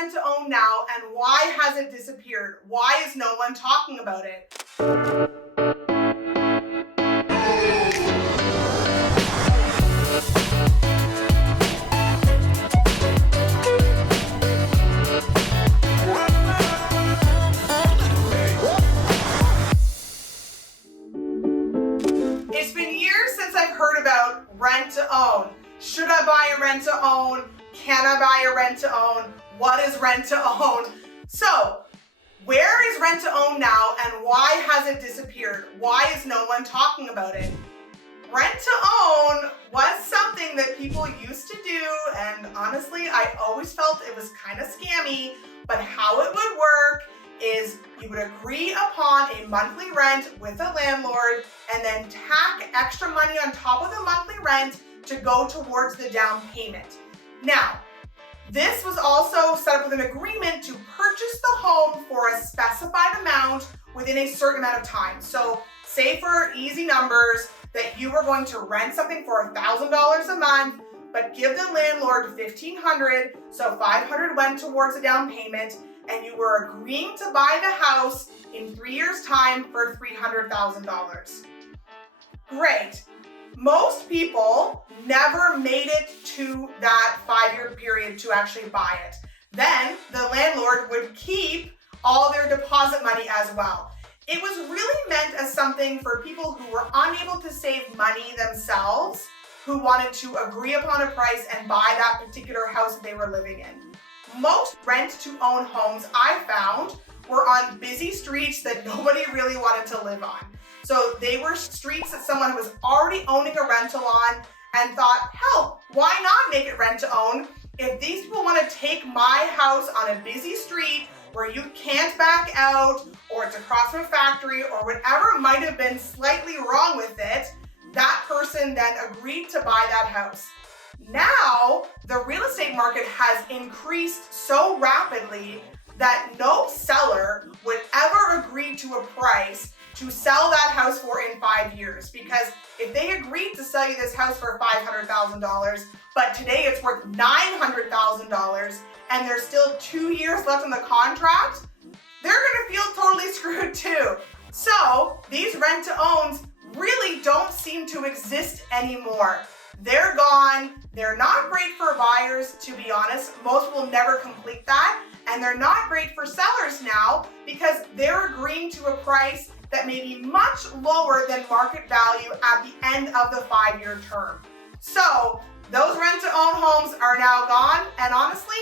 rent to own now, and why has it disappeared? Why is no one talking about it? It's been years since I've heard about rent to own. Should I buy a rent to own? Can I buy a rent to own? What is rent to own? So, where is rent to own now, and why has it disappeared? Why is no one talking about it? Rent to own was something that people used to do, and honestly, I always felt it was kind of scammy, but how it would work is you would agree upon a monthly rent with a landlord and then tack extra money on top of the monthly rent to go towards the down payment. Now, this was also set up with an agreement to purchase the home for a specified amount within a certain amount of time. So say for easy numbers that you were going to rent something for $1,000 a month, but give the landlord $1,500, so $500 went towards a down payment, and you were agreeing to buy the house in 3 years' time for $300,000. Great. Most people never made it to that 5-year period to actually buy it. Then the landlord would keep all their deposit money as well. It was really meant as something for people who were unable to save money themselves, who wanted to agree upon a price and buy that particular house that they were living in. Most rent-to-own homes I found were on busy streets that nobody really wanted to live on. So they were streets that someone was already owning a rental on and thought, hell, why not make it rent-to-own? If these people want to take my house on a busy street where you can't back out, or it's across from a factory, or whatever might have been slightly wrong with it, that person then agreed to buy that house. Now, the real estate market has increased so rapidly that no seller would ever agree to a price to sell that house for in 5 years. Because if they agreed to sell you this house for $500,000, but today it's worth $900,000, and there's still 2 years left on the contract, they're gonna feel totally screwed too. So these rent-to-owns really don't seem to exist anymore. They're gone. They're not great for buyers, to be honest. Most will never complete that. And they're not great for sellers now because they're agreeing to a price that may be much lower than market value at the end of the 5-year term. So those rent-to-own homes are now gone. And honestly,